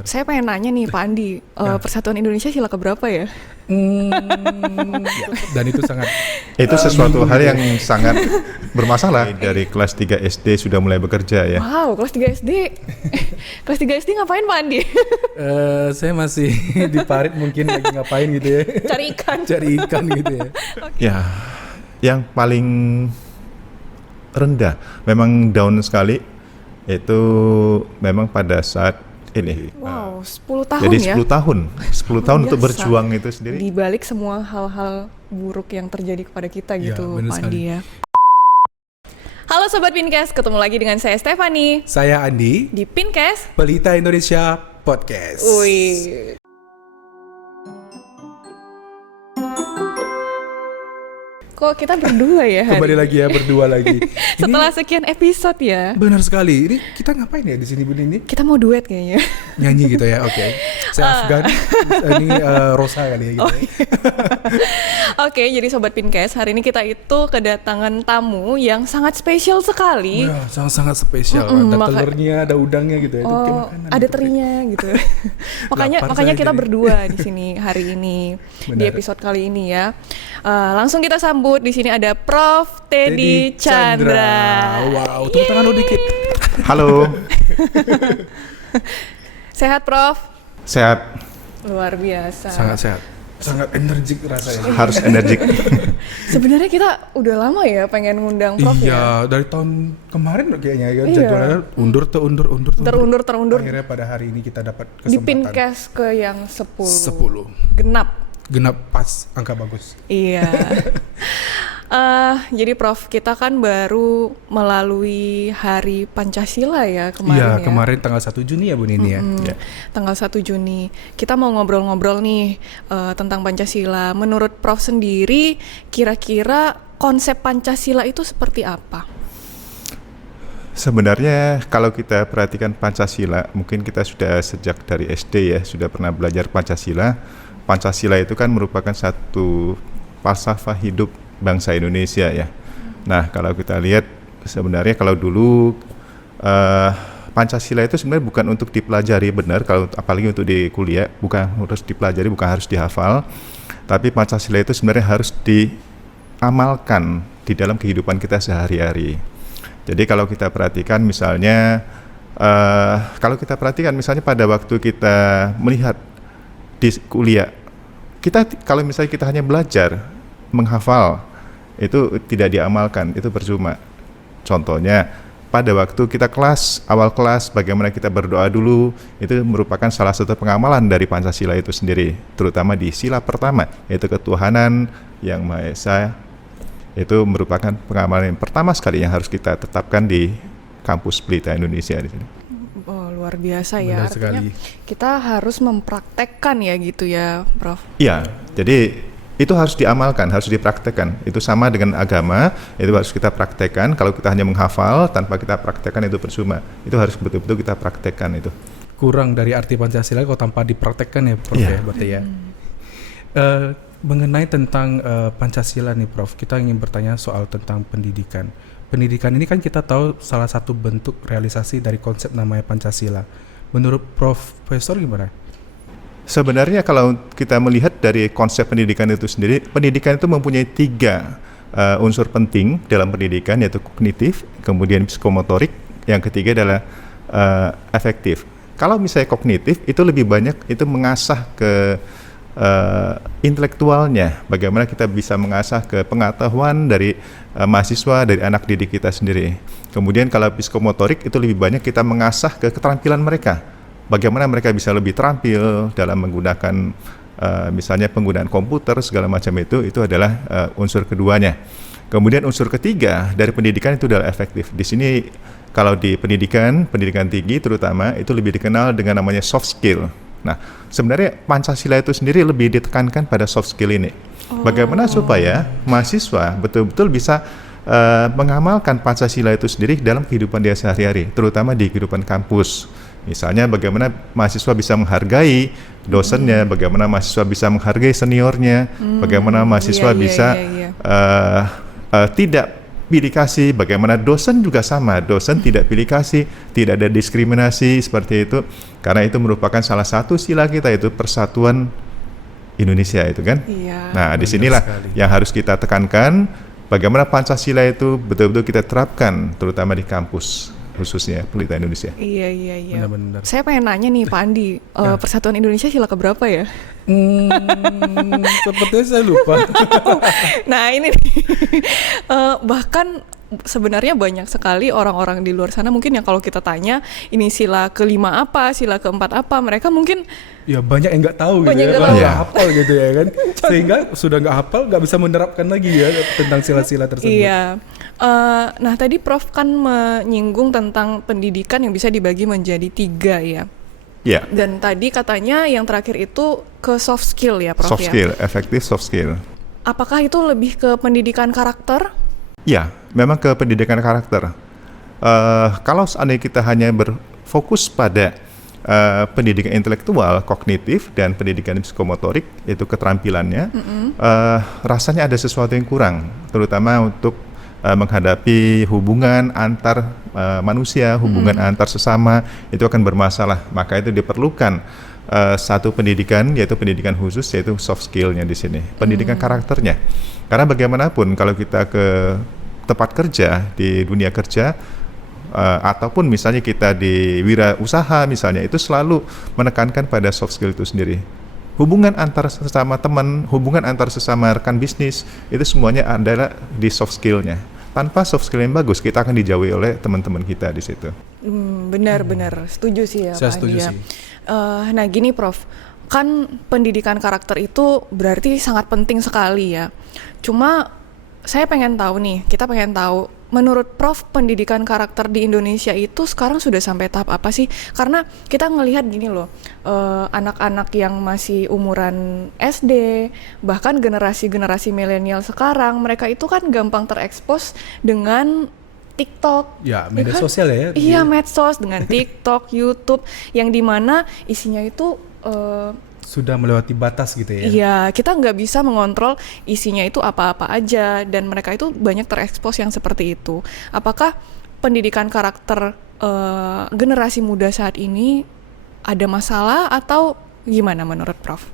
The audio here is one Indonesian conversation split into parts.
benar. Saya pengen nanya nih Pak Andi, Persatuan Indonesia sila keberapa ya? Ya, dan itu sangat Itu sesuatu hal yang sangat bermasalah. Dari kelas 3 SD sudah mulai bekerja ya. Wow, kelas 3 SD. Kelas 3 SD ngapain Pak Andi? saya masih di parit mungkin lagi ngapain gitu ya. Cari ikan. Cari ikan gitu ya. Ya, yang paling rendah, memang down sekali itu memang pada saat ini. Wow, 10 tahun Jadi ya? 10 tahun untuk Biasa. berjuang itu sendiri. Di balik semua hal-hal buruk yang terjadi kepada kita Ya, gitu benar Pak sekali. Andi ya. Halo Sobat Pincast, ketemu lagi dengan saya Stephanie Saya Andi, di Pincast. Pelita Indonesia Podcast. Wih. Kok kita berdua ya hari Kembali lagi ya, berdua lagi. setelah sekian episode ya? Benar sekali. Ini kita ngapain ya di sini Bun ini? Kita mau duet kayaknya. Nyanyi gitu ya, oke. Saya Afgan, ini Rosa kali ya gitu. Ya. Oke, jadi Sobat Pincast, hari ini kita itu kedatangan tamu yang sangat spesial sekali. Wah, sangat-sangat spesial. Ada telurnya, ada udangnya gitu ya. Itu kayak makanan Ada gitu. terinya gitu. Lapar makanya saya kita jadi. berdua di sini hari ini di Benar. episode kali ini ya. Langsung kita sambut, di sini ada Prof. Teddy Chandra. Wow, tepuk tangan dulu dikit. Halo, Sehat Prof? sehat, Luar biasa. Sangat sehat. Sangat energik rasanya. harus energik. Sebenarnya kita udah lama ya pengen ngundang Prof ya. Iya, dari tahun kemarin kayaknya ya. Iya. Jadwalnya undur. Terundur. Akhirnya pada hari ini kita dapat Di kesempatan. Pincast ke yang 10. 10. Genap. Pas, angka bagus. Iya. Jadi Prof, kita kan baru melalui Hari Pancasila ya kemarin Iya, ya. kemarin tanggal 1 Juni ya Bun ini ya. Ya. Tanggal 1 Juni. Kita mau ngobrol-ngobrol nih tentang Pancasila. Menurut Prof sendiri, kira-kira konsep Pancasila itu seperti apa? Sebenarnya kalau kita perhatikan Pancasila, mungkin kita sudah sejak dari SD ya, sudah pernah belajar Pancasila. Pancasila itu kan merupakan satu falsafah hidup bangsa Indonesia ya. Nah, kalau kita lihat sebenarnya kalau dulu Pancasila itu sebenarnya bukan untuk dipelajari benar, kalau apalagi untuk di kuliah bukan harus dipelajari, bukan harus dihafal. Tapi Pancasila itu sebenarnya harus diamalkan di dalam kehidupan kita sehari-hari. Jadi kalau kita perhatikan misalnya pada waktu kita melihat di kuliah, kita kalau misalnya kita hanya belajar menghafal itu tidak diamalkan, itu percuma. Contohnya pada waktu kita awal kelas bagaimana kita berdoa dulu, itu merupakan salah satu pengamalan dari Pancasila itu sendiri, terutama di sila pertama yaitu ketuhanan yang Maha Esa. Itu merupakan pengamalan yang pertama sekali yang harus kita tetapkan di kampus Pelita Indonesia di sini. Oh, luar biasa ya. Benar Artinya sekali. kita harus mempraktekkan ya gitu ya, Prof. Iya, jadi itu harus diamalkan, harus dipraktekkan. Itu sama dengan agama, itu harus kita praktekkan. Kalau kita hanya menghafal tanpa kita praktekkan itu percuma. Itu harus betul-betul kita praktekkan itu. Kurang dari arti Pancasila kalau tanpa dipraktekkan ya Prof Iya. ya berarti ya. Mengenai tentang Pancasila nih Prof, kita ingin bertanya soal tentang pendidikan. Pendidikan ini kan kita tahu salah satu bentuk realisasi dari konsep namanya Pancasila. Menurut Profesor gimana? Sebenarnya kalau kita melihat dari konsep pendidikan itu sendiri, pendidikan itu mempunyai 3 unsur penting dalam pendidikan, yaitu kognitif, kemudian psikomotorik, yang ketiga adalah efektif. Kalau misalnya kognitif, itu lebih banyak itu mengasah ke intelektualnya, bagaimana kita bisa mengasah ke pengetahuan dari mahasiswa, dari anak didik kita sendiri. Kemudian kalau psikomotorik itu lebih banyak kita mengasah ke keterampilan mereka, bagaimana mereka bisa lebih terampil dalam menggunakan misalnya penggunaan komputer segala macam itu adalah unsur keduanya. Kemudian unsur ketiga dari pendidikan itu adalah efektif. Di sini kalau di pendidikan tinggi terutama itu lebih dikenal dengan namanya soft skill. Nah, sebenarnya Pancasila itu sendiri lebih ditekankan pada soft skill ini. Bagaimana supaya mahasiswa betul-betul bisa mengamalkan Pancasila itu sendiri dalam kehidupan dia sehari-hari, terutama di kehidupan kampus. Misalnya bagaimana mahasiswa bisa menghargai dosennya, bagaimana mahasiswa bisa menghargai seniornya, bagaimana mahasiswa bisa tidak pilih kasih, bagaimana dosen juga sama, dosen tidak pilih kasih, tidak ada diskriminasi seperti itu, karena itu merupakan salah satu sila kita, itu persatuan Indonesia itu kan. Iya. Nah, Benar disinilah sekali. yang harus kita tekankan, bagaimana Pancasila itu betul-betul kita terapkan, terutama di kampus, khususnya Pelita Indonesia. Iya. Benar-benar. Saya pengen nanya nih Pak Andi, Persatuan Indonesia sila keberapa ya? Sepertinya saya lupa. Nah ini nih, bahkan sebenarnya banyak sekali orang-orang di luar sana mungkin yang kalau kita tanya ini sila kelima apa, sila keempat apa, mereka mungkin Ya banyak yang nggak tahu Banyak gitu ya, nggak orang tahu. nggak hafal gitu ya kan, sehingga sudah nggak hafal nggak bisa menerapkan lagi ya tentang sila-sila tersebut. iya. Nah tadi Prof kan menyinggung tentang pendidikan yang bisa dibagi menjadi 3 ya. Ya, Dan tadi katanya yang terakhir itu ke soft skill ya Prof soft ya. skill, efektif soft skill. Apakah itu lebih ke pendidikan karakter? Ya, memang ke pendidikan karakter. Kalau seandainya kita hanya berfokus pada pendidikan intelektual, kognitif, dan pendidikan psikomotorik, itu keterampilannya, rasanya ada sesuatu yang kurang, terutama untuk menghadapi hubungan antar manusia, hubungan antar sesama, itu akan bermasalah. Maka itu diperlukan satu pendidikan, yaitu pendidikan khusus, yaitu soft skill-nya di sini, pendidikan karakternya. Karena bagaimanapun kalau kita ke tempat kerja, di dunia kerja, ataupun misalnya kita di wirausaha misalnya, itu selalu menekankan pada soft skill itu sendiri. Hubungan antar sesama teman, hubungan antar sesama rekan bisnis, itu semuanya adalah di soft skill-nya. Tanpa soft skill yang bagus, kita akan dijauhi oleh teman-teman kita di situ. Benar, setuju sih ya Saya Pak setuju Andi ya. sih. Nah gini Prof, kan pendidikan karakter itu berarti sangat penting sekali ya. Cuma saya pengen tahu nih, kita pengen tahu, menurut Prof pendidikan karakter di Indonesia itu sekarang sudah sampai tahap apa sih? Karena kita ngelihat gini loh, anak-anak yang masih umuran SD, bahkan generasi-generasi milenial sekarang, mereka itu kan gampang terekspos dengan TikTok. Ya, media kan? sosial ya. Iya, medsos dengan TikTok, YouTube, yang dimana isinya itu Sudah melewati batas gitu ya. iya, kita nggak bisa mengontrol isinya itu apa-apa aja, dan mereka itu banyak terekspos yang seperti itu. Apakah pendidikan karakter generasi muda saat ini ada masalah atau gimana menurut Prof?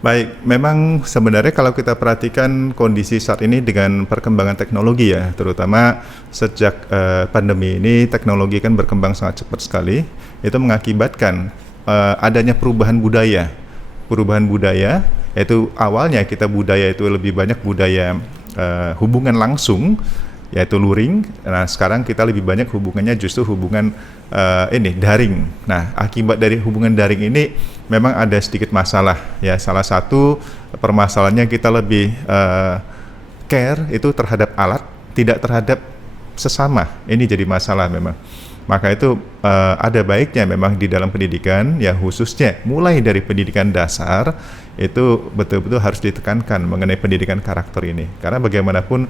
Baik, memang sebenarnya kalau kita perhatikan kondisi saat ini dengan perkembangan teknologi ya, terutama sejak pandemi ini, teknologi kan berkembang sangat cepat sekali, itu mengakibatkan adanya perubahan budaya, yaitu awalnya kita budaya itu lebih banyak budaya hubungan langsung, yaitu luring. Nah sekarang kita lebih banyak hubungannya justru hubungan daring. Nah akibat dari hubungan daring ini memang ada sedikit masalah ya. Salah satu permasalahannya kita lebih care itu terhadap alat, tidak terhadap sesama. Ini jadi masalah memang. Maka itu ada baiknya memang di dalam pendidikan, ya khususnya mulai dari pendidikan dasar, itu betul-betul harus ditekankan mengenai pendidikan karakter ini. Karena bagaimanapun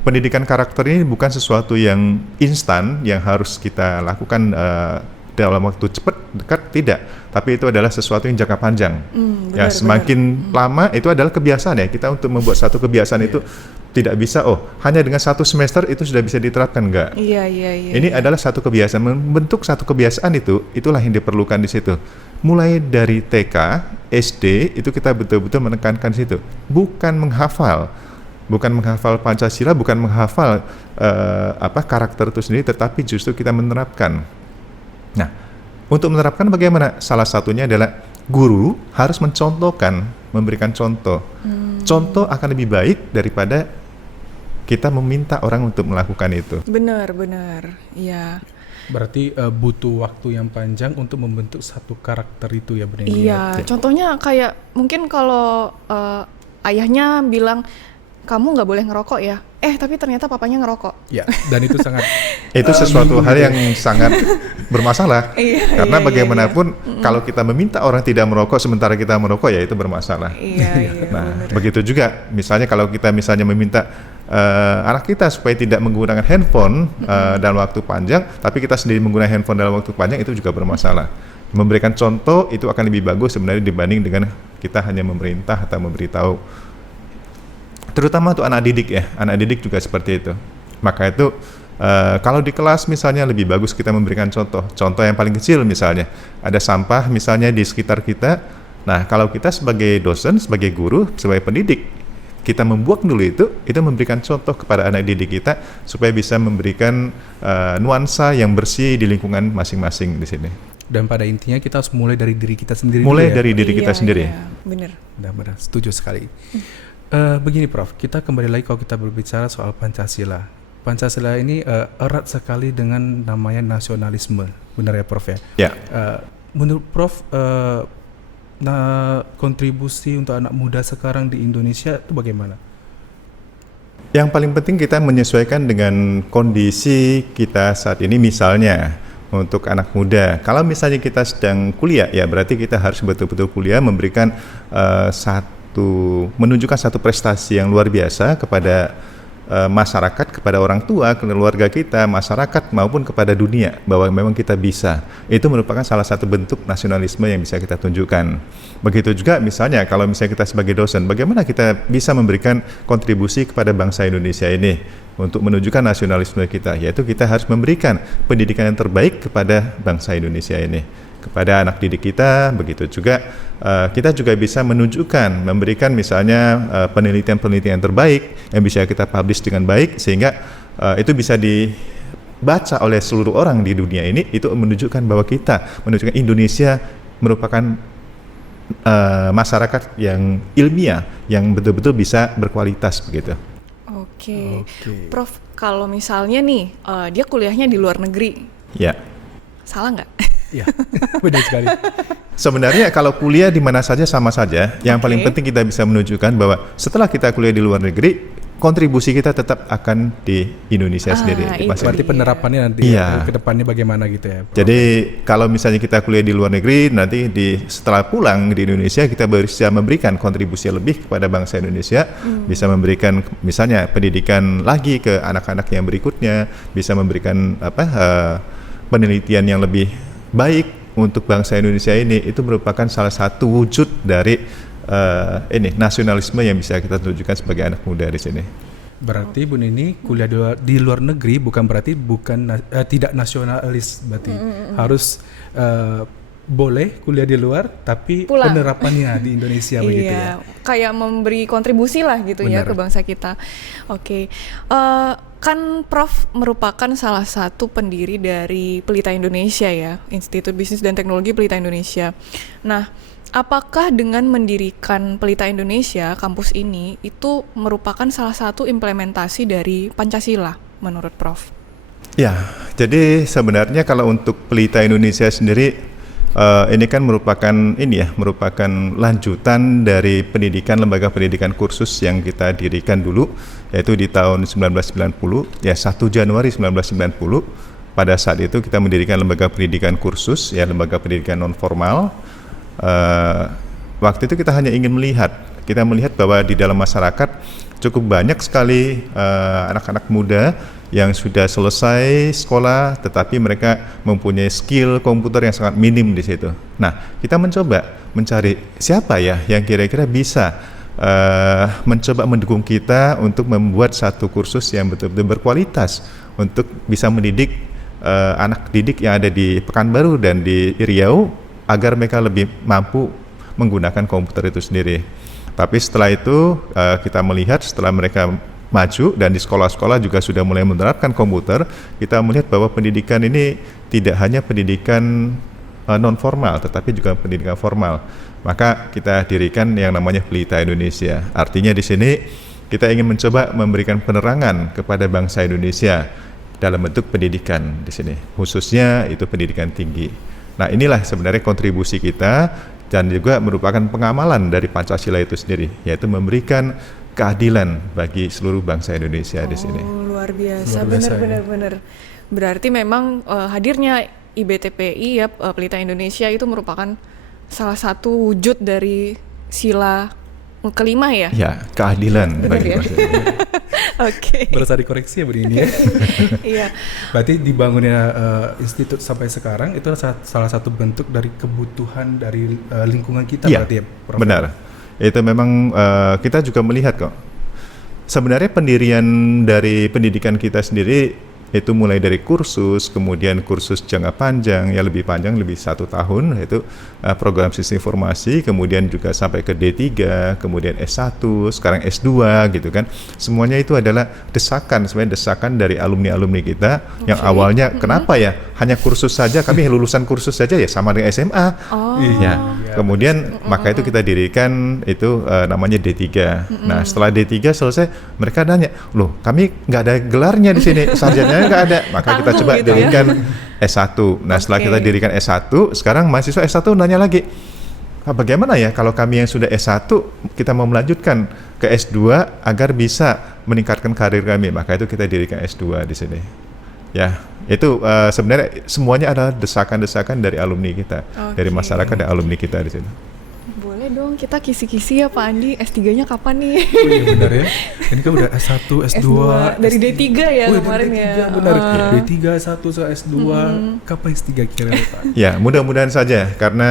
pendidikan karakter ini bukan sesuatu yang instan, yang harus kita lakukan dalam waktu cepat, dekat, tidak. Tapi itu adalah sesuatu yang jangka panjang. Ya semakin lama itu adalah kebiasaan ya. Kita untuk membuat satu kebiasaan itu tidak bisa, hanya dengan 1 semester itu sudah bisa diterapkan, enggak. Iya. Ini adalah satu kebiasaan, membentuk satu kebiasaan itulah yang diperlukan di situ. Mulai dari TK, SD, itu kita betul-betul menekankan situ. Bukan menghafal Pancasila, bukan menghafal karakter itu sendiri, tetapi justru kita menerapkan. Nah, untuk menerapkan bagaimana? Salah satunya adalah guru harus mencontohkan, memberikan contoh. Contoh akan lebih baik daripada kita meminta orang untuk melakukan itu. Benar, iya. Berarti butuh waktu yang panjang untuk membentuk satu karakter itu ya benar. Iya, contohnya kayak mungkin kalau ayahnya bilang kamu nggak boleh ngerokok ya, tapi ternyata papanya ngerokok. Ya, dan itu sangat itu sesuatu hal yang sangat bermasalah. Karena Iya, bagaimanapun kalau kita meminta orang tidak merokok sementara kita merokok, ya itu bermasalah. Iya, Nah, benar. begitu juga misalnya kalau kita meminta anak kita supaya tidak menggunakan handphone dalam waktu panjang, tapi kita sendiri menggunakan handphone dalam waktu panjang, itu juga bermasalah. Memberikan contoh itu akan lebih bagus sebenarnya dibanding dengan kita hanya memerintah atau memberitahu. Terutama untuk anak didik ya, anak didik juga seperti itu. Maka itu kalau di kelas misalnya lebih bagus kita memberikan contoh yang paling kecil misalnya ada sampah misalnya di sekitar kita. Nah kalau kita sebagai dosen, sebagai guru, sebagai pendidik, kita membuang dulu itu memberikan contoh kepada anak didik kita supaya bisa memberikan nuansa yang bersih di lingkungan masing-masing di sini. Dan pada intinya kita harus mulai dari diri kita sendiri. Mulai dulu ya? dari diri kita sendiri. Iya, bener. Benar, setuju sekali. Begini Prof, kita kembali lagi kalau kita berbicara soal Pancasila. Pancasila ini erat sekali dengan namanya nasionalisme, benar ya Prof ya? Ya. Menurut Prof, kontribusi untuk anak muda sekarang di Indonesia itu bagaimana? Yang paling penting kita menyesuaikan dengan kondisi kita saat ini. Misalnya untuk anak muda, kalau misalnya kita sedang kuliah, ya berarti kita harus betul-betul kuliah, memberikan menunjukkan satu prestasi yang luar biasa kepada masyarakat, kepada orang tua, keluarga kita, masyarakat maupun kepada dunia bahwa memang kita bisa. Itu merupakan salah satu bentuk nasionalisme yang bisa kita tunjukkan. Begitu juga misalnya kalau misalnya kita sebagai dosen, bagaimana kita bisa memberikan kontribusi kepada bangsa Indonesia ini untuk menunjukkan nasionalisme kita, yaitu kita harus memberikan pendidikan yang terbaik kepada bangsa Indonesia ini, kepada anak didik kita. Begitu juga kita juga bisa menunjukkan, memberikan misalnya penelitian-penelitian terbaik yang bisa kita publish dengan baik, sehingga itu bisa dibaca oleh seluruh orang di dunia ini. Itu menunjukkan bahwa menunjukkan Indonesia merupakan masyarakat yang ilmiah, yang betul-betul bisa berkualitas begitu. Oke. Prof, kalau misalnya nih dia kuliahnya di luar negeri, Ya. salah nggak? Ya, benar sekali. Sebenarnya kalau kuliah di mana saja sama saja. Yang paling penting kita bisa menunjukkan bahwa setelah kita kuliah di luar negeri, kontribusi kita tetap akan di Indonesia sendiri. Di itu Berarti dia. penerapannya nanti ke depannya bagaimana gitu ya Prof? Jadi kalau misalnya kita kuliah di luar negeri, nanti setelah pulang di Indonesia kita bisa memberikan kontribusi lebih kepada bangsa Indonesia, bisa memberikan misalnya pendidikan lagi ke anak-anak yang berikutnya, bisa memberikan penelitian yang lebih baik untuk bangsa Indonesia ini. Itu merupakan salah satu wujud dari nasionalisme yang bisa kita tunjukkan sebagai anak muda di sini. Berarti Bu Nini kuliah di luar negeri bukan berarti tidak nasionalis, berarti harus boleh kuliah di luar tapi Pulang. penerapannya di Indonesia begitu ya. Kayak memberi kontribusi lah gitu ya Benar. ke bangsa kita. Oke. Kan Prof merupakan salah satu pendiri dari Pelita Indonesia ya, Institut Bisnis dan Teknologi Pelita Indonesia. Nah, apakah dengan mendirikan Pelita Indonesia, kampus ini, itu merupakan salah satu implementasi dari Pancasila menurut Prof? Ya, jadi sebenarnya kalau untuk Pelita Indonesia sendiri ini kan merupakan lanjutan dari lembaga pendidikan kursus yang kita dirikan dulu, yaitu di tahun 1990, ya 1 Januari 1990. Pada saat itu kita mendirikan lembaga pendidikan kursus, ya lembaga pendidikan non formal. Waktu itu kita hanya ingin melihat bahwa di dalam masyarakat cukup banyak sekali anak-anak muda yang sudah selesai sekolah tetapi mereka mempunyai skill komputer yang sangat minim di situ. Nah, kita mencoba mencari siapa ya yang kira-kira bisa mencoba mendukung kita untuk membuat satu kursus yang betul-betul berkualitas untuk bisa mendidik anak didik yang ada di Pekanbaru dan di Riau agar mereka lebih mampu menggunakan komputer itu sendiri. Tapi setelah itu kita melihat setelah mereka maju dan di sekolah-sekolah juga sudah mulai menerapkan komputer, kita melihat bahwa pendidikan ini tidak hanya pendidikan non formal tetapi juga pendidikan formal. Maka kita dirikan yang namanya Pelita Indonesia. Artinya di sini kita ingin mencoba memberikan penerangan kepada bangsa Indonesia dalam bentuk pendidikan di sini, khususnya itu pendidikan tinggi. Nah, inilah sebenarnya kontribusi kita dan juga merupakan pengamalan dari Pancasila itu sendiri, yaitu memberikan keadilan bagi seluruh bangsa Indonesia di sini. Luar biasa, Luar biasa, benar. Berarti memang hadirnya IBTPI ya, Pelita Indonesia itu merupakan salah satu wujud dari sila kelima ya? Ya, keadilan bagi ya? bangsa Indonesia. Oke. Berasa dikoreksi ya Bu Nini ya. Iya. Berarti dibangunnya institut sampai sekarang itu salah satu bentuk dari kebutuhan dari lingkungan kita Iya, berarti ya Prof? benar. Itu memang kita juga melihat kok Sebenarnya pendirian dari pendidikan kita sendiri itu mulai dari kursus, kemudian kursus jangka panjang, ya lebih panjang, lebih 1 tahun, yaitu program sistem informasi, kemudian juga sampai ke D3, kemudian S1, sekarang S2 gitu kan. Semuanya itu adalah sebenarnya desakan dari alumni-alumni kita yang awalnya kenapa ya hanya kursus saja, kami lulusan kursus saja ya sama dengan SMA. Ya, kemudian maka itu kita dirikan itu namanya D3. Nah, setelah D3 selesai, mereka nanya, "Loh, kami nggak ada gelarnya di sini, sarjananya nggak ada." Maka kita coba gitu ya. dirikan S1. Nah, setelah kita dirikan S1, sekarang mahasiswa S1 nanya lagi, bagaimana ya kalau kami yang sudah S1 kita mau melanjutkan ke S2 agar bisa meningkatkan karir kami? Maka itu kita dirikan S2 di sini. Ya, itu sebenarnya semuanya adalah desakan-desakan dari alumni kita, dari masyarakat dan alumni kita di sini. Boleh dong kita kisi-kisi ya Pak Andi, S3-nya kapan nih? Oh iya benar ya. Ini kan udah S1, S2, dari D3 ya kemarin D3, ya. Benar. D3, S1, S2, kapan S3 kira Pak? Ya, mudah-mudahan saja karena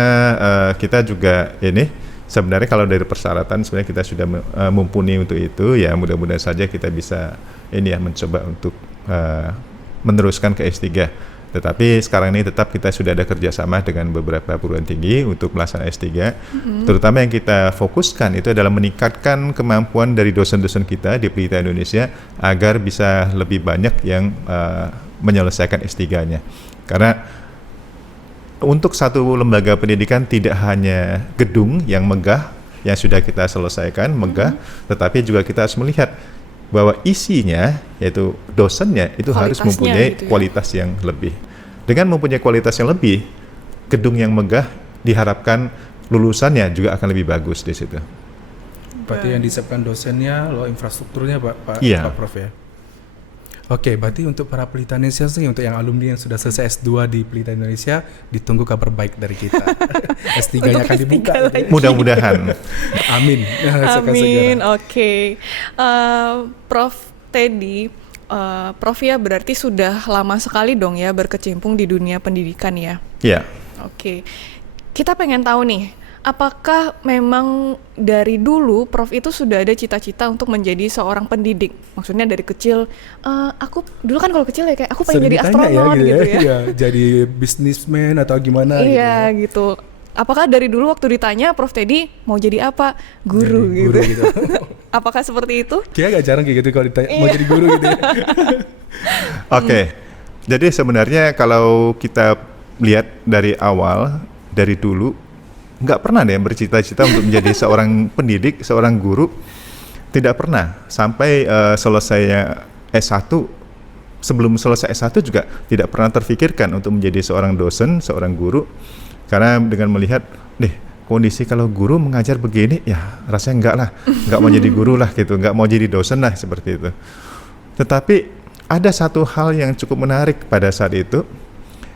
kita juga ini sebenarnya kalau dari persyaratan sebenarnya kita sudah mumpuni untuk itu, ya mudah-mudahan saja kita bisa ini ya mencoba untuk meneruskan ke S3. Tetapi sekarang ini tetap kita sudah ada kerjasama dengan beberapa perguruan tinggi untuk melaksanakan S3. Terutama yang kita fokuskan itu adalah meningkatkan kemampuan dari dosen-dosen kita di Pelita Indonesia agar bisa lebih banyak yang menyelesaikan S3-nya. Karena untuk satu lembaga pendidikan tidak hanya gedung yang megah yang sudah kita selesaikan, megah, tetapi juga kita harus melihat bahwa isinya, yaitu dosennya, itu harus mempunyai gitu ya? kualitas yang lebih. Dengan mempunyai kualitas yang lebih, gedung yang megah diharapkan lulusannya juga akan lebih bagus di situ. Berarti yang disiapkan dosennya, lalu infrastrukturnya Pak Iya. Prof ya. Oke, berarti untuk para Pelita Indonesia sih, untuk yang alumni yang sudah selesai S2 di Pelita Indonesia, ditunggu kabar baik dari kita. S3-nya akan dibuka. Mudah-mudahan. Amin. Amin. Oke. Prof Teddy, Prof ya berarti sudah lama sekali dong ya berkecimpung di dunia pendidikan ya. Iya. Oke. Kita pengen tahu nih, apakah memang dari dulu Prof itu sudah ada cita-cita untuk menjadi seorang pendidik? Maksudnya dari kecil, aku dulu kan kalau kecil ya kayak aku pengen jadi astronot gitu ya. Iya, jadi bisnismen atau gimana Iya gitu. Apakah dari dulu waktu ditanya Prof Teddy mau jadi apa? Guru gitu. Apakah seperti itu? Kayaknya agak jarang kayak gitu kalau ditanya mau jadi guru gitu ya. Oke. Jadi sebenarnya kalau kita lihat dari awal, dari dulu, nggak pernah deh bercita-cita untuk menjadi seorang pendidik, seorang guru. Tidak pernah. Sampai selesainya S1, sebelum selesai S1 juga tidak pernah terfikirkan untuk menjadi seorang dosen, seorang guru. Karena dengan melihat, kondisi kalau guru mengajar begini, ya rasanya nggak mau jadi guru lah gitu, nggak mau jadi dosen lah seperti itu. Tetapi ada satu hal yang cukup menarik pada saat itu.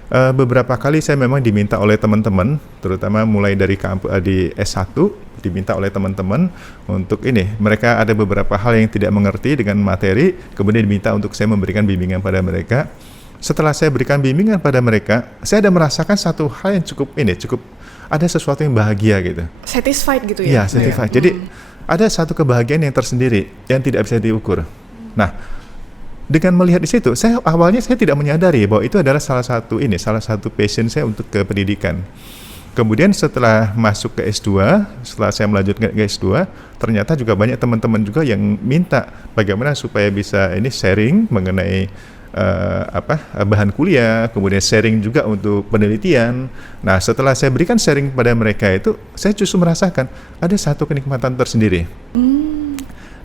Beberapa kali saya memang diminta oleh teman-teman, terutama mulai dari di S1, diminta oleh teman-teman untuk ini. Mereka ada beberapa hal yang tidak mengerti dengan materi, kemudian diminta untuk saya memberikan bimbingan pada mereka. Setelah saya berikan bimbingan pada mereka, saya ada merasakan satu hal yang cukup ada sesuatu yang bahagia gitu. Satisfied gitu Iya, ya? satisfied. Jadi ada satu kebahagiaan yang tersendiri yang tidak bisa diukur. Nah, dengan melihat di situ, awalnya saya tidak menyadari bahwa itu adalah salah satu passion saya untuk ke pendidikan. Kemudian setelah masuk ke S2, setelah saya melanjutkan ke S2, ternyata juga banyak teman-teman juga yang minta bagaimana supaya bisa sharing mengenai bahan kuliah, kemudian sharing juga untuk penelitian. Nah, setelah saya berikan sharing pada mereka itu, saya justru merasakan ada satu kenikmatan tersendiri.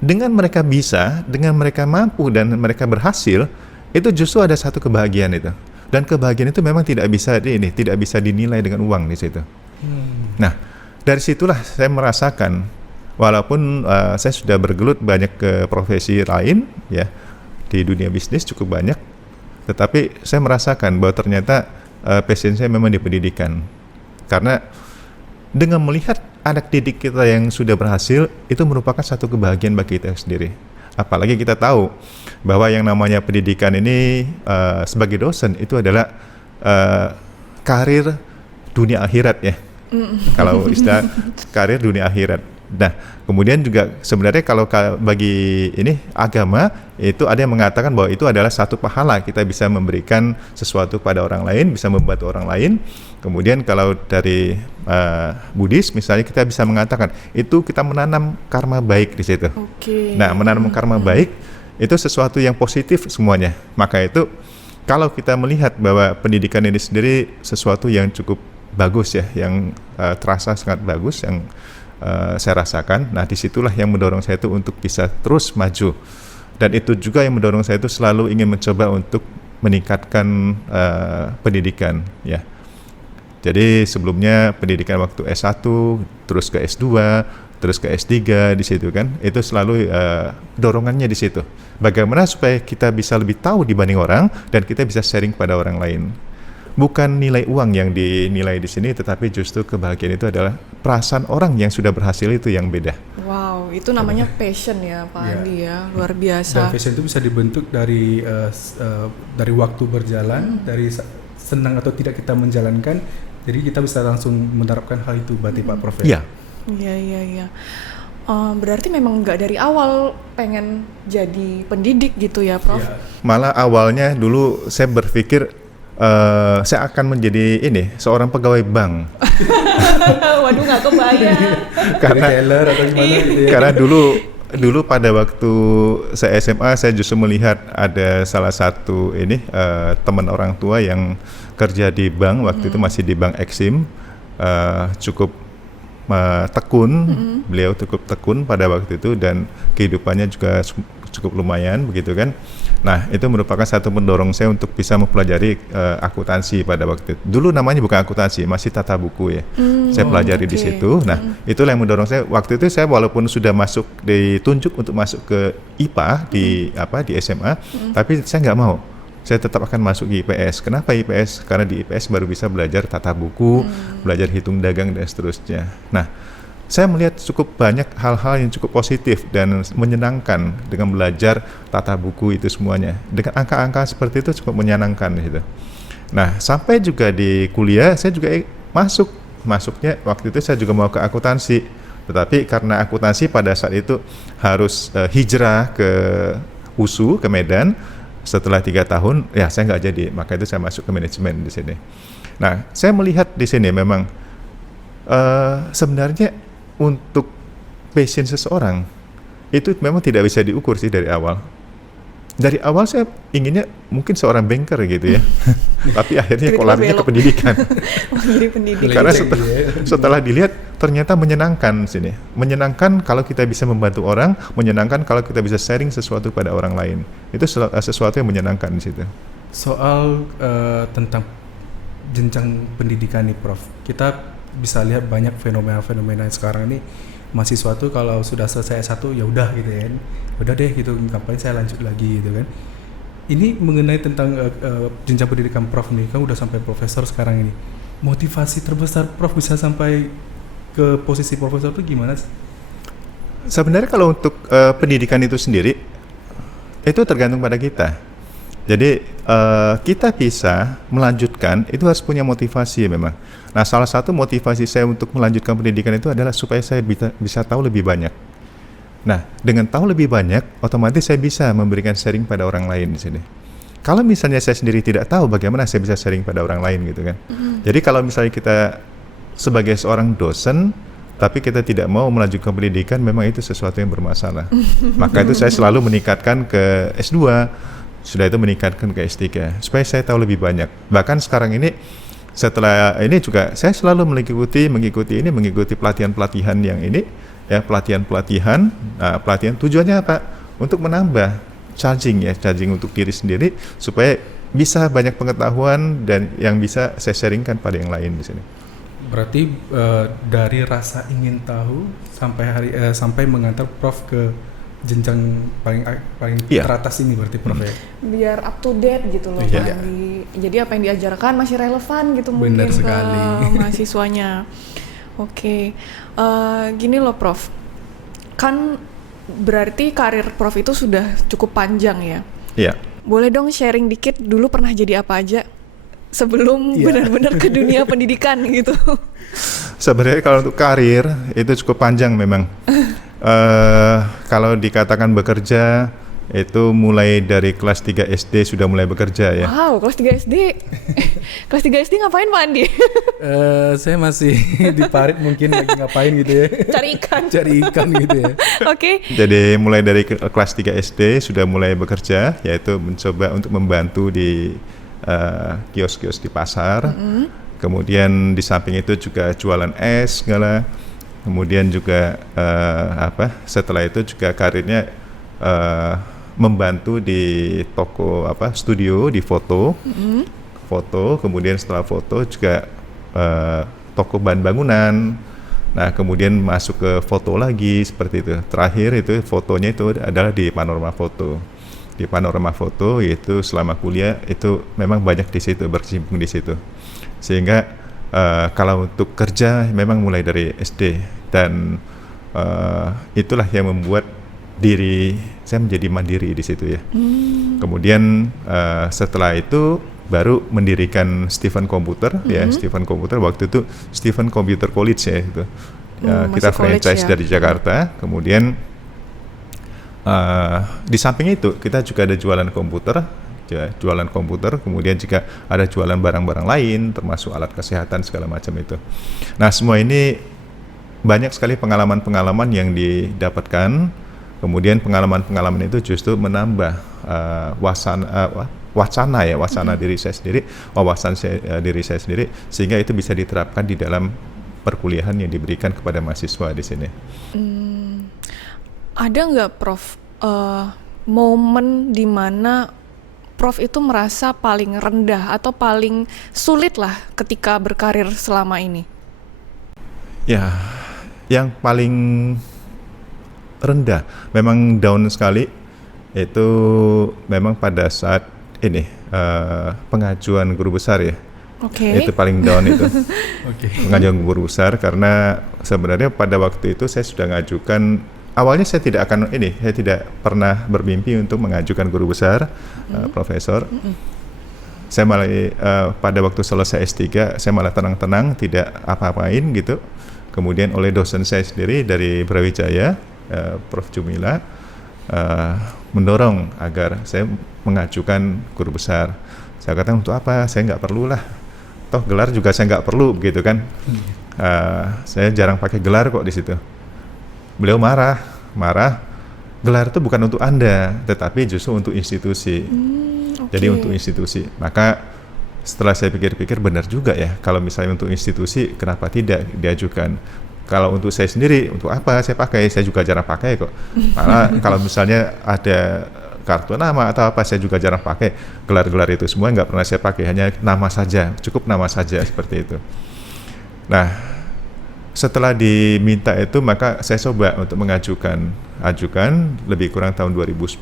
Dengan mereka bisa, dengan mereka mampu dan mereka berhasil, itu justru ada satu kebahagiaan itu. Dan kebahagiaan itu memang tidak bisa dinilai dengan uang di situ. Nah, dari situlah saya merasakan, walaupun saya sudah bergelut banyak ke profesi lain, ya, di dunia bisnis cukup banyak, tetapi saya merasakan bahwa ternyata passion saya memang di pendidikan. Karena dengan melihat anak didik kita yang sudah berhasil, itu merupakan satu kebahagiaan bagi kita sendiri. Apalagi kita tahu bahwa yang namanya pendidikan ini sebagai dosen itu adalah karir dunia akhirat ya. Kalau istilah karir dunia akhirat. Nah, kemudian juga sebenarnya kalau bagi ini agama itu ada yang mengatakan bahwa itu adalah satu pahala, kita bisa memberikan sesuatu pada orang lain, bisa membantu orang lain. Kemudian kalau dari Buddhis misalnya kita bisa mengatakan itu kita menanam karma baik di situ. Nah, menanam karma baik itu sesuatu yang positif semuanya. Maka itu kalau kita melihat bahwa pendidikan ini sendiri sesuatu yang cukup bagus ya, yang terasa sangat bagus, yang saya rasakan. Nah, disitulah yang mendorong saya itu untuk bisa terus maju, dan itu juga yang mendorong saya itu selalu ingin mencoba untuk meningkatkan pendidikan ya. Jadi sebelumnya pendidikan waktu S1, terus ke S2, terus ke S3 di situ kan, itu selalu dorongannya di situ. Bagaimana supaya kita bisa lebih tahu dibanding orang dan kita bisa sharing pada orang lain. Bukan nilai uang yang dinilai di sini, tetapi justru kebahagiaan itu adalah perasaan orang yang sudah berhasil itu yang beda. Wow, itu namanya passion ya Pak Andi ya, luar Dan biasa. passion itu bisa dibentuk dari waktu berjalan, dari senang atau tidak kita menjalankan, jadi kita bisa langsung menerapkan hal itu, berarti Pak Prof. Iya. Berarti memang nggak dari awal pengen jadi pendidik gitu ya Prof? Ya. Malah awalnya dulu saya berpikir saya akan menjadi seorang pegawai bank. Waduh, nggak kebayang. Karena teller atau gimana gitu ya. Karena dulu pada waktu saya SMA saya justru melihat ada salah satu teman orang tua yang kerja di bank, waktu itu masih di Bank Exim, cukup tekun, beliau cukup tekun pada waktu itu dan kehidupannya juga cukup lumayan begitu kan. Nah, itu merupakan satu pendorong saya untuk bisa mempelajari akuntansi pada waktu itu. Dulu namanya bukan akuntansi, masih tata buku ya. Saya pelajari di situ. Nah, itulah yang mendorong saya. Waktu itu saya walaupun sudah ditunjuk untuk masuk ke IPA di SMA, tapi saya nggak mau. Saya tetap akan masuk di IPS. Kenapa IPS? Karena di IPS baru bisa belajar tata buku, belajar hitung dagang dan seterusnya. Nah, saya melihat cukup banyak hal-hal yang cukup positif dan menyenangkan dengan belajar tata buku itu semuanya. Dengan angka-angka seperti itu cukup menyenangkan gitu. Nah, sampai juga di kuliah saya juga masuknya waktu itu saya juga mau ke akuntansi. Tetapi karena akuntansi pada saat itu harus hijrah ke USU, ke Medan. Setelah 3 tahun, ya saya nggak jadi. Maka itu saya masuk ke manajemen di sini. Nah, saya melihat di sini memang sebenarnya untuk passion seseorang itu memang tidak bisa diukur sih dari awal. Dari awal saya inginnya mungkin seorang banker gitu ya, tapi akhirnya kok larinya ke pendidikan. Jadi pendidik. Karena setelah dilihat ternyata menyenangkan sini. Menyenangkan kalau kita bisa membantu orang, menyenangkan kalau kita bisa sharing sesuatu pada orang lain. Itu sesuatu yang menyenangkan di situ. Soal tentang jenjang pendidikan nih Prof. Kita bisa lihat banyak fenomena-fenomena sekarang ini, mahasiswa tuh kalau sudah selesai S1 ya udah gitu ya. Udah deh gitu, ngapain saya lanjut lagi gitu kan. Ini mengenai tentang jenjang pendidikan Prof nih, kan udah sampai profesor sekarang ini. Motivasi terbesar Prof bisa sampai ke posisi profesor itu gimana sih? Sebenarnya kalau untuk pendidikan itu sendiri itu tergantung pada kita. Jadi kita bisa melanjutkan itu harus punya motivasi memang. Nah, salah satu motivasi saya untuk melanjutkan pendidikan itu adalah supaya saya bisa tahu lebih banyak. Nah, dengan tahu lebih banyak, otomatis saya bisa memberikan sharing pada orang lain di sini. Kalau misalnya saya sendiri tidak tahu, bagaimana saya bisa sharing pada orang lain gitu kan? Jadi kalau misalnya kita sebagai seorang dosen, tapi kita tidak mau melanjutkan pendidikan, memang itu sesuatu yang bermasalah. Maka itu saya selalu meningkatkan ke S2, sudah itu meningkatkan ke S3, supaya saya tahu lebih banyak. Bahkan sekarang ini, setelah ini juga saya selalu mengikuti pelatihan-pelatihan yang ini, ya pelatihan tujuannya apa? Untuk menambah charging untuk diri sendiri supaya bisa banyak pengetahuan dan yang bisa saya sharingkan pada yang lain di sini. Berarti dari rasa ingin tahu sampai mengantar Prof ke jenjang paling teratas ini berarti Prof ya. Biar up to date gitu loh Pak Andi. Jadi apa yang diajarkan masih relevan gitu mungkin ke mahasiswanya. Oke. Gini loh Prof. Kan berarti karir Prof itu sudah cukup panjang ya. Iya. Boleh dong sharing dikit dulu pernah jadi apa aja sebelum benar-benar ke dunia pendidikan gitu. Sebenarnya kalau untuk karir itu cukup panjang memang. Kalau dikatakan bekerja itu mulai dari kelas 3 SD sudah mulai bekerja ya. Wow, kelas 3 SD. Kelas 3 SD ngapain Pak Andi? Saya masih di parit mungkin lagi ngapain gitu ya. Cari ikan. Cari ikan gitu ya. Oke. Jadi mulai dari kelas 3 SD sudah mulai bekerja, yaitu mencoba untuk membantu di kios-kios di pasar. Kemudian di samping itu juga jualan es segala. Kemudian juga setelah itu juga karirnya membantu di toko studio di foto. Foto, kemudian setelah foto juga toko bahan bangunan. Nah, kemudian masuk ke foto lagi seperti itu. Terakhir itu fotonya itu adalah di Panorama Foto. Di Panorama Foto yaitu selama kuliah itu memang banyak di situ, berkecimpung di situ. Sehingga kalau untuk kerja memang mulai dari SD dan itulah yang membuat diri saya menjadi mandiri di situ ya. Kemudian setelah itu baru mendirikan Stephen Computer ya. Stephen Computer waktu itu Stephen Computer College ya itu. Kita franchise dari Jakarta. Kemudian di samping itu kita juga ada jualan komputer, kemudian juga ada jualan barang-barang lain termasuk alat kesehatan segala macam itu. Nah, semua ini banyak sekali pengalaman-pengalaman yang didapatkan. Kemudian pengalaman-pengalaman itu justru menambah wacana diri saya sendiri, wawasan diri saya sendiri, sehingga itu bisa diterapkan di dalam perkuliahan yang diberikan kepada mahasiswa di sini. Ada nggak Prof momen di mana Prof itu merasa paling rendah atau paling sulit lah ketika berkarir selama ini? Ya, yang paling rendah, memang down sekali, itu memang pada saat ini pengajuan guru besar ya. Itu paling down itu. Pengajuan guru besar, karena sebenarnya pada waktu itu saya sudah mengajukan. Awalnya saya tidak pernah bermimpi untuk mengajukan guru besar, profesor. Saya malah pada waktu selesai S3, saya malah tenang-tenang, tidak apa-apain gitu. Kemudian oleh dosen saya sendiri dari Brawijaya, Prof. Jumila, mendorong agar saya mengajukan guru besar. Saya katakan untuk apa? Saya nggak perlu lah. Toh gelar juga saya nggak perlu, gitu kan. Saya jarang pakai gelar kok di situ. Beliau marah, gelar itu bukan untuk Anda, tetapi justru untuk institusi. Jadi untuk institusi. Maka setelah saya pikir-pikir, benar juga ya, kalau misalnya untuk institusi, kenapa tidak diajukan? Kalau untuk saya sendiri, untuk apa saya pakai? Saya juga jarang pakai kok. Malah kalau misalnya ada kartu nama atau apa, saya juga jarang pakai. Gelar-gelar itu semua nggak pernah saya pakai, hanya nama saja, cukup nama saja, seperti itu. Nah, setelah diminta itu, maka saya coba untuk ajukan lebih kurang tahun 2010.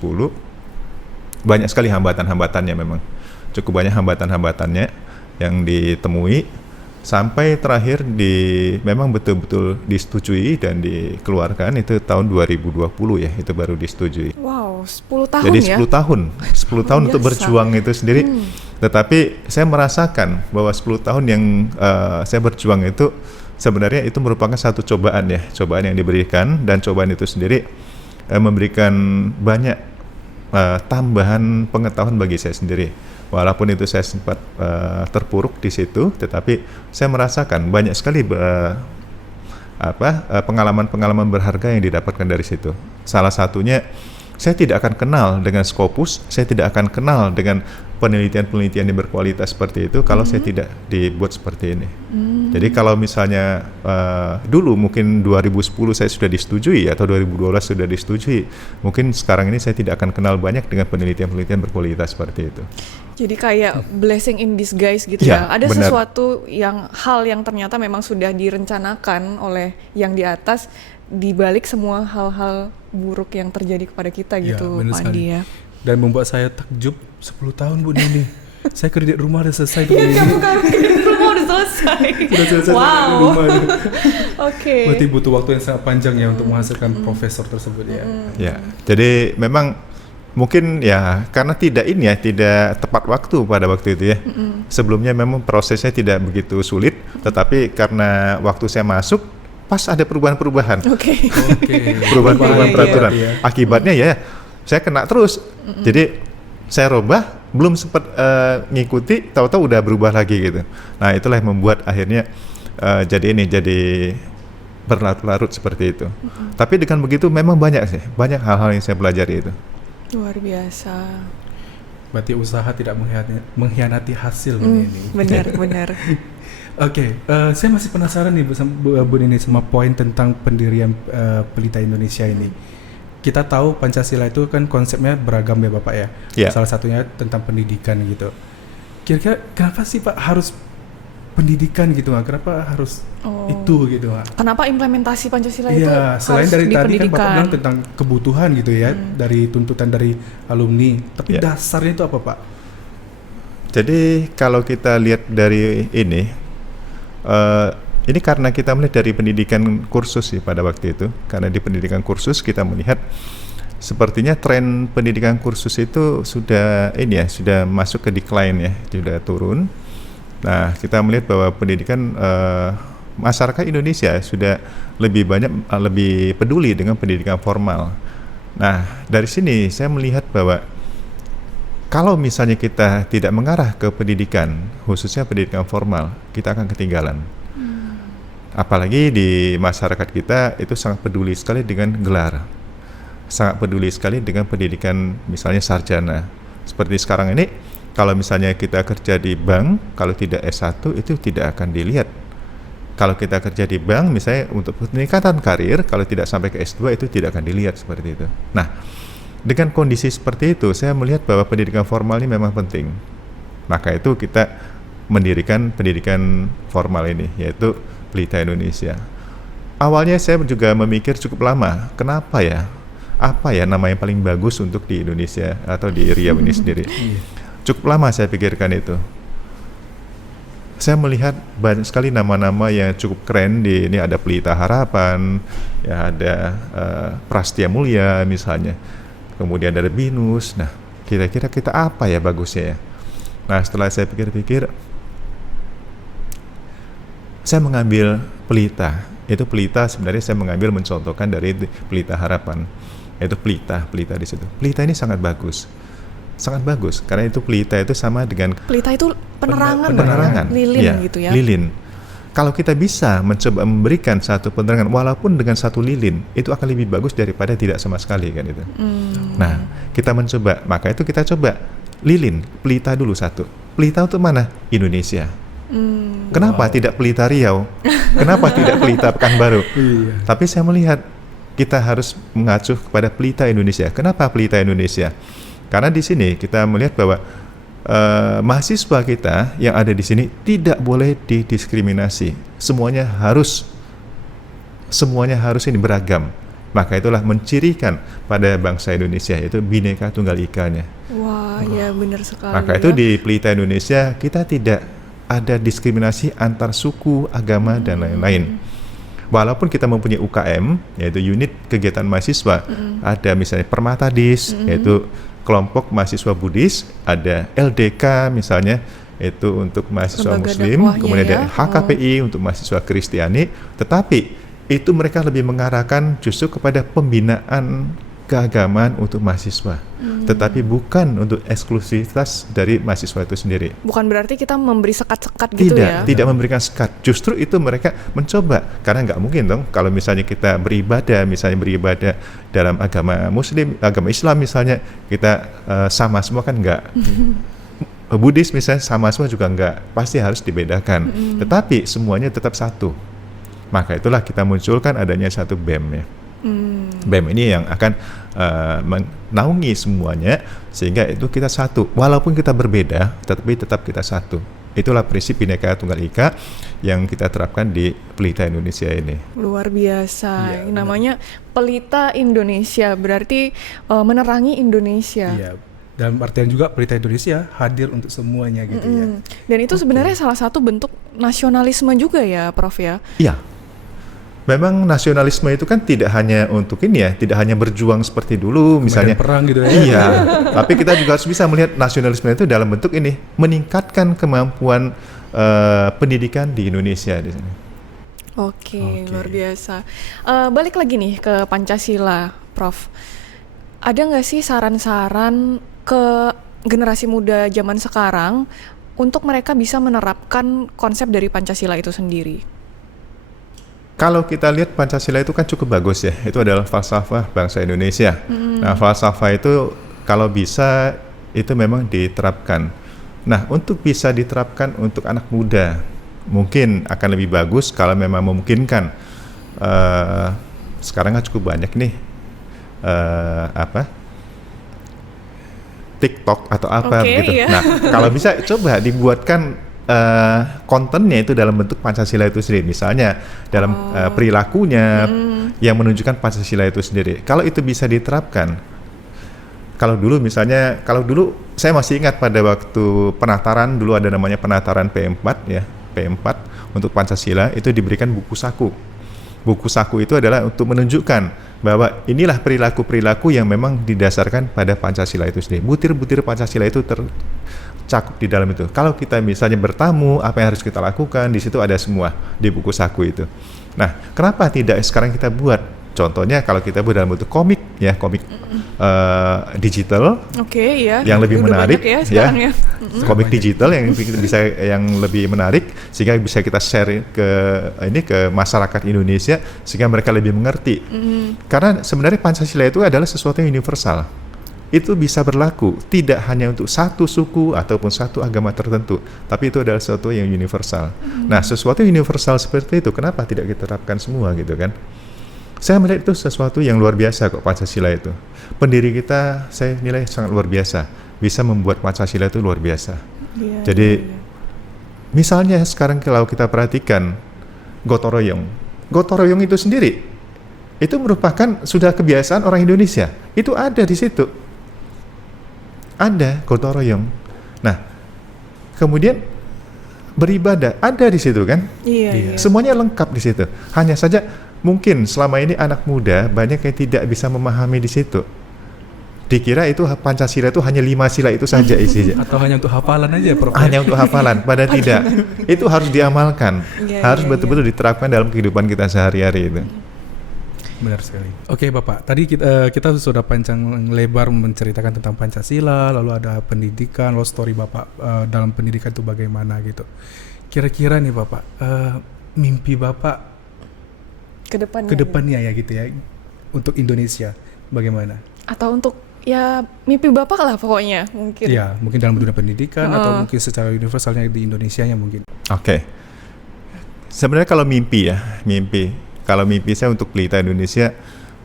Banyak sekali hambatan-hambatannya, memang cukup banyak hambatan-hambatannya yang ditemui, sampai terakhir memang betul-betul disetujui dan dikeluarkan itu tahun 2020 ya, itu baru disetujui. Wow, 10 tahun. Jadi ya? 10 tahun untuk berjuang itu sendiri. Tetapi saya merasakan bahwa 10 tahun yang saya berjuang itu sebenarnya itu merupakan satu cobaan yang diberikan, dan cobaan itu sendiri memberikan banyak tambahan pengetahuan bagi saya sendiri. Walaupun itu saya sempat terpuruk di situ, tetapi saya merasakan banyak sekali pengalaman-pengalaman berharga yang didapatkan dari situ. Salah satunya, saya tidak akan kenal dengan Scopus, saya tidak akan kenal dengan penelitian-penelitian yang berkualitas seperti itu kalau saya tidak dibuat seperti ini. Jadi kalau misalnya dulu mungkin 2010 saya sudah disetujui atau 2012 sudah disetujui, mungkin sekarang ini saya tidak akan kenal banyak dengan penelitian-penelitian berkualitas seperti itu. Jadi kayak blessing in disguise gitu ya. Ada benar. Sesuatu hal yang ternyata memang sudah direncanakan oleh yang di atas, dibalik semua hal-hal buruk yang terjadi kepada kita gitu, Pak Andi ya. Dan membuat saya takjub, 10 tahun Bu Nini. Saya kerja di rumah udah selesai. Iya, kamu kerja di rumah udah selesai. Sudah selesai. Wow. Oke. Berarti butuh waktu yang sangat panjang ya untuk menghasilkan profesor tersebut ya. Ya, jadi memang Mungkin ya karena tidak tepat waktu pada waktu itu ya. Sebelumnya memang prosesnya tidak begitu sulit, tetapi karena waktu saya masuk pas ada perubahan-perubahan. Oke. Perubahan-perubahan Iya, peraturan. iya. Akibatnya ya saya kena terus. Jadi saya rubah, belum sempat ngikuti, tahu-tahu udah berubah lagi gitu. Nah, itulah yang membuat akhirnya jadi berlarut-larut seperti itu. Tapi dengan begitu memang banyak hal-hal yang saya pelajari itu. Luar biasa. Berarti usaha tidak mengkhianati hasil ini. Benar. Oke, saya masih penasaran nih Bu Nini sama poin tentang pendirian Pelita Indonesia ini. Kita tahu Pancasila itu kan konsepnya beragam ya Bapak ya. Yeah. Salah satunya tentang pendidikan gitu. Kira-kira kenapa sih Pak harus pendidikan gitu Pak? Kenapa harus itu gitu Pak? Kenapa implementasi Pancasila itu Iya, selain harus dari di tadi kan pendidikan? Bapak bilang tentang kebutuhan gitu ya, dari tuntutan dari alumni. Tapi Yeah. dasarnya itu apa Pak? Jadi kalau kita lihat dari ini karena kita melihat dari pendidikan kursus sih pada waktu itu. Karena di pendidikan kursus kita melihat sepertinya tren pendidikan kursus itu sudah masuk ke decline ya, sudah turun. Nah, kita melihat bahwa pendidikan masyarakat Indonesia sudah lebih peduli dengan pendidikan formal. Nah, dari sini saya melihat bahwa kalau misalnya kita tidak mengarah ke pendidikan, khususnya pendidikan formal, kita akan ketinggalan. Apalagi di masyarakat kita itu sangat peduli sekali dengan gelar, sangat peduli sekali dengan pendidikan misalnya sarjana. Seperti sekarang ini, kalau misalnya kita kerja di bank, kalau tidak S1 itu tidak akan dilihat. Kalau kita kerja di bank, misalnya untuk peningkatan karir, kalau tidak sampai ke S2 itu tidak akan dilihat seperti itu. Nah, dengan kondisi seperti itu, saya melihat bahwa pendidikan formal ini memang penting. Maka itu kita mendirikan pendidikan formal ini, yaitu Pelita Indonesia. Awalnya saya juga memikir cukup lama, kenapa ya? Apa ya nama yang paling bagus untuk di Indonesia atau di Riau ini sendiri? Cukup lama saya pikirkan itu. Saya melihat banyak sekali nama-nama yang cukup keren di ini, ada Pelita Harapan, ya ada Prastia Mulia misalnya. Kemudian ada BINUS. Nah, kira-kira kita apa ya bagusnya ya? Nah, setelah saya pikir-pikir, saya mengambil Pelita. Itu Pelita sebenarnya saya mencontohkan dari Pelita Harapan. Itu Pelita di situ. Pelita ini sangat bagus. Sangat bagus karena itu Pelita itu sama dengan Pelita itu penerangan. penerangan. Lilin Ya, gitu ya. Lilin. Kalau kita bisa mencoba memberikan satu penerangan walaupun dengan satu lilin, itu akan lebih bagus daripada tidak sama sekali kan itu. Nah, kita mencoba, maka itu kita coba lilin, Pelita dulu satu. Pelita untuk mana? Indonesia. Kenapa tidak Pelita Riau? Kenapa tidak Pelita Pekanbaru? Tapi saya melihat kita harus mengacu kepada Pelita Indonesia. Kenapa Pelita Indonesia? Karena di sini kita melihat bahwa mahasiswa kita yang ada di sini tidak boleh didiskriminasi. Semuanya harus ini beragam. Maka itulah mencirikan pada bangsa Indonesia, yaitu Bhinneka Tunggal Ika-nya. Wah, ya benar sekali. Maka itu di Pelita Indonesia kita tidak ada diskriminasi antar suku, agama, dan lain-lain. Walaupun kita mempunyai UKM, yaitu unit kegiatan mahasiswa, ada misalnya Permatadis, yaitu kelompok mahasiswa Buddhis, ada LDK misalnya, itu untuk mahasiswa Lembaga Muslim, dakwahnya kemudian ada ya. HKPI untuk mahasiswa Kristiani, tetapi itu mereka lebih mengarahkan justru kepada pembinaan keagamaan untuk mahasiswa, tetapi bukan untuk eksklusivitas dari mahasiswa itu sendiri. Bukan berarti kita memberi sekat-sekat gitu ya. Tidak memberikan sekat. Justru itu mereka mencoba, karena nggak mungkin dong kalau misalnya kita beribadah dalam agama Muslim, agama Islam misalnya kita sama semua kan nggak. Buddhis misalnya sama semua juga nggak, pasti harus dibedakan. Tetapi semuanya tetap satu. Maka itulah kita munculkan adanya satu BEM ya. BEM ini yang akan menaungi semuanya sehingga itu kita satu. Walaupun kita berbeda, tetapi tetap kita satu. Itulah prinsip Bhinneka Tunggal Ika yang kita terapkan di Pelita Indonesia ini. Luar biasa. Iya, Namanya Pelita Indonesia, berarti menerangi Indonesia. Iya. Dalam artian juga Pelita Indonesia hadir untuk semuanya gitu ya. Dan itu sebenarnya salah satu bentuk nasionalisme juga ya, Prof ya. Iya. Memang nasionalisme itu kan tidak hanya untuk ini ya, tidak hanya berjuang seperti dulu misalnya. Medan perang gitu ya. Iya, tapi kita juga harus bisa melihat nasionalisme itu dalam bentuk ini, meningkatkan kemampuan pendidikan di Indonesia di sini. Oke, luar biasa. Balik lagi nih ke Pancasila, Prof. Ada nggak sih saran-saran ke generasi muda zaman sekarang untuk mereka bisa menerapkan konsep dari Pancasila itu sendiri? Kalau kita lihat Pancasila itu kan cukup bagus ya, itu adalah falsafah bangsa Indonesia. Nah, falsafah itu kalau bisa itu memang diterapkan. Nah, untuk bisa diterapkan untuk anak muda, mungkin akan lebih bagus kalau memang memungkinkan. Sekarang kan cukup banyak nih TikTok atau apa gitu. Iya. Nah, kalau bisa coba dibuatkan kontennya itu dalam bentuk Pancasila itu sendiri, misalnya dalam perilakunya yang menunjukkan Pancasila itu sendiri. Kalau itu bisa diterapkan, kalau dulu saya masih ingat pada waktu penataran, dulu ada namanya penataran P4 ya, P4 untuk Pancasila itu diberikan buku saku. Buku saku itu adalah untuk menunjukkan bahwa inilah perilaku-perilaku yang memang didasarkan pada Pancasila itu sendiri. Butir-butir Pancasila itu tercakup di dalam itu. Kalau kita misalnya bertamu, apa yang harus kita lakukan, di situ ada semua di buku saku itu. Nah, kenapa tidak sekarang kita buat? Contohnya kalau kita buat dalam bentuk komik ya, komik digital. Oke, ya. Yang lebih Udah menarik banyak ya sekarang ya. Komik digital yang bisa yang lebih menarik sehingga bisa kita share ke masyarakat Indonesia sehingga mereka lebih mengerti. Karena sebenarnya Pancasila itu adalah sesuatu yang universal. Itu bisa berlaku tidak hanya untuk satu suku ataupun satu agama tertentu, tapi itu adalah sesuatu yang universal. Nah, sesuatu yang universal seperti itu kenapa tidak kita terapkan semua gitu kan? Saya melihat itu sesuatu yang luar biasa kok Pancasila itu. Pendiri kita saya nilai sangat luar biasa, bisa membuat Pancasila itu luar biasa. Iya, Jadi misalnya sekarang kalau kita perhatikan gotong royong itu sendiri itu merupakan sudah kebiasaan orang Indonesia. Itu ada di situ. Ada gotong royong. Nah, kemudian beribadah ada di situ kan? Iya. Semuanya lengkap di situ. Hanya saja mungkin selama ini anak muda banyak yang tidak bisa memahami di situ. Dikira itu Pancasila itu hanya 5 sila itu saja isinya. Atau hanya untuk hafalan aja, Prof. Hanya untuk hafalan, padahal tidak. Itu harus diamalkan. Harus betul-betul diterapkan dalam kehidupan kita sehari-hari itu. Benar sekali. Oke, Bapak. Tadi kita sudah panjang lebar menceritakan tentang Pancasila, lalu ada pendidikan, lalu story Bapak dalam pendidikan itu bagaimana gitu. Kira-kira nih Bapak, mimpi Bapak kedepannya ya gitu ya untuk Indonesia bagaimana? Atau untuk ya mimpi Bapak lah pokoknya mungkin. Ya, mungkin dalam dunia pendidikan atau mungkin secara universalnya di Indonesianya mungkin. Oke. Sebenarnya kalau mimpi kalau mimpi saya untuk Pelita Indonesia,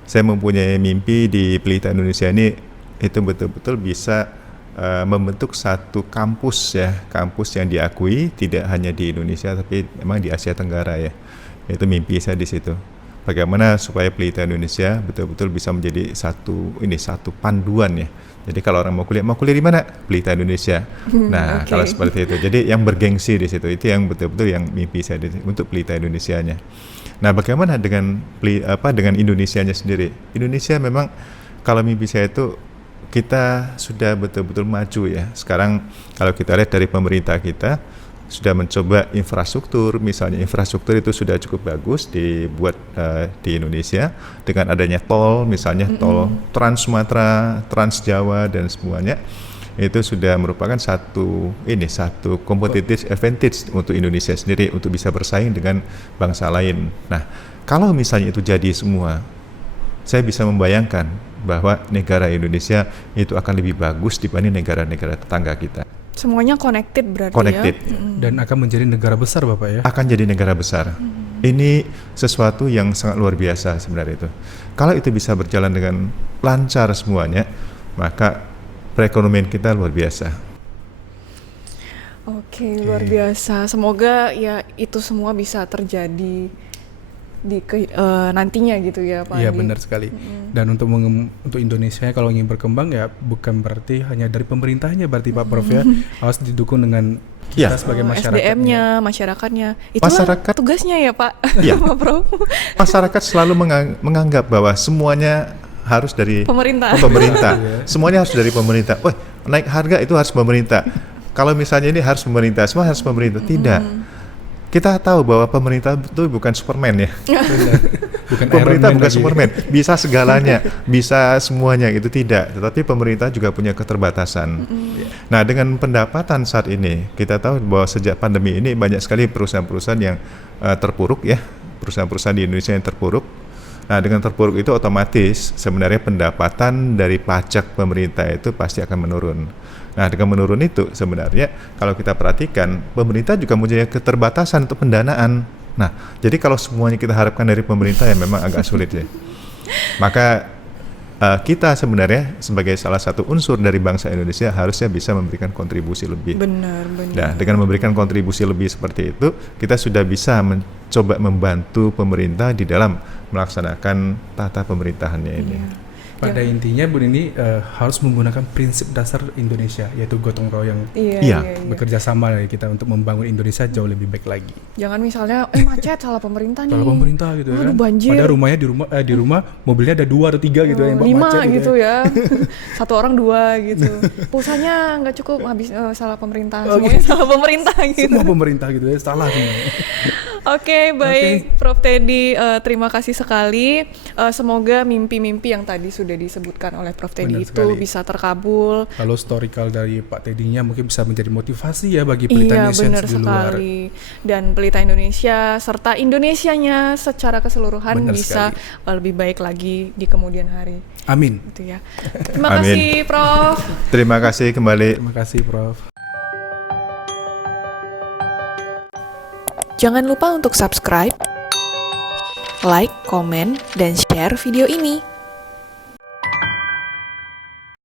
saya mempunyai mimpi di Pelita Indonesia ini itu betul-betul bisa membentuk satu kampus yang diakui tidak hanya di Indonesia tapi memang di Asia Tenggara ya. Itu mimpi saya di situ. Bagaimana supaya Pelita Indonesia betul-betul bisa menjadi satu panduan ya. Jadi kalau orang mau kuliah di mana? Pelita Indonesia. Nah, kalau seperti itu. Jadi yang bergengsi di situ itu yang betul-betul yang mimpi saya untuk Pelita Indonesianya. Nah, bagaimana dengan Indonesianya sendiri? Indonesia memang kalau mimpi saya itu kita sudah betul-betul maju ya. Sekarang kalau kita lihat dari pemerintah kita sudah mencoba infrastruktur, misalnya infrastruktur itu sudah cukup bagus dibuat di Indonesia dengan adanya tol, misalnya tol Trans Sumatera, Trans Jawa dan semuanya itu sudah merupakan satu competitive advantage untuk Indonesia sendiri untuk bisa bersaing dengan bangsa lain. Nah, kalau misalnya itu jadi semua, saya bisa membayangkan bahwa negara Indonesia itu akan lebih bagus dibanding negara-negara tetangga kita. Semuanya connected berarti Connected. ya. Dan akan menjadi negara besar Bapak ya. Akan jadi negara besar. Ini sesuatu yang sangat luar biasa sebenarnya itu. Kalau itu bisa berjalan dengan lancar semuanya, maka perekonomian kita luar biasa. Oke, luar biasa. Semoga ya itu semua bisa terjadi nantinya gitu ya Pak Iya Andi. benar sekali. Dan untuk Indonesia kalau ingin berkembang ya bukan berarti hanya dari pemerintahnya berarti Pak Prof ya, harus didukung dengan kita Iya. sebagai masyarakatnya. SDM-nya, masyarakatnya. Itulah Masyarakat. tugasnya ya Pak. Iya. Pak Prof. Masyarakat selalu menganggap bahwa semuanya harus dari Pemerintah. pemerintah. Semuanya harus dari pemerintah. Wah, naik harga itu harus pemerintah. Kalau misalnya ini harus pemerintah, semua harus pemerintah. Tidak. Kita tahu bahwa pemerintah itu bukan Superman ya. Benar. Bukan Pemerintah Iron Man bukan lagi. Superman, bisa segalanya, bisa semuanya, itu tidak. Tetapi pemerintah juga punya keterbatasan. Nah, dengan pendapatan saat ini, kita tahu bahwa sejak pandemi ini banyak sekali perusahaan-perusahaan yang terpuruk ya, perusahaan-perusahaan di Indonesia yang terpuruk. Nah, dengan terpuruk itu otomatis sebenarnya pendapatan dari pajak pemerintah itu pasti akan menurun. Nah, dengan menurun itu sebenarnya kalau kita perhatikan, pemerintah juga mempunyai keterbatasan untuk pendanaan. Nah, jadi kalau semuanya kita harapkan dari pemerintah ya memang agak sulit ya. Maka kita sebenarnya sebagai salah satu unsur dari bangsa Indonesia harusnya bisa memberikan kontribusi lebih. Benar. Nah, dengan memberikan kontribusi lebih seperti itu, kita sudah bisa mencoba membantu pemerintah di dalam melaksanakan tata pemerintahannya ini. Pada intinya Bu Nini harus menggunakan prinsip dasar Indonesia yaitu gotong royong. Iya. Bekerja sama dari kita untuk membangun Indonesia jauh lebih baik lagi. Jangan misalnya macet salah pemerintah nih. Salah pemerintah gitu ya Waduh, kan. banjir. Padahal rumahnya di rumah mobilnya ada 2 atau 3 gitu ya yang 5 macet gitu ya. Satu orang 2 gitu. Pulsanya nggak cukup, habis salah pemerintah. Semuanya salah pemerintah gitu. Semua pemerintah gitu ya salah semua. Oke, baik Prof Teddy, terima kasih sekali. Semoga mimpi-mimpi yang tadi sudah disebutkan oleh Prof Teddy Benar itu sekali. bisa terkabul. Kalau historical dari Pak Teddy-nya mungkin bisa menjadi motivasi ya bagi pelita Iya, Indonesia benar di luar. sekali. Dan pelita Indonesia serta Indonesianya secara keseluruhan Benar bisa lebih baik lagi di kemudian hari. Amin. Gitu ya. Terima Amin. kasih, Prof. Terima kasih kembali. Terima kasih Prof. Jangan lupa untuk subscribe, like, komen, dan share video ini.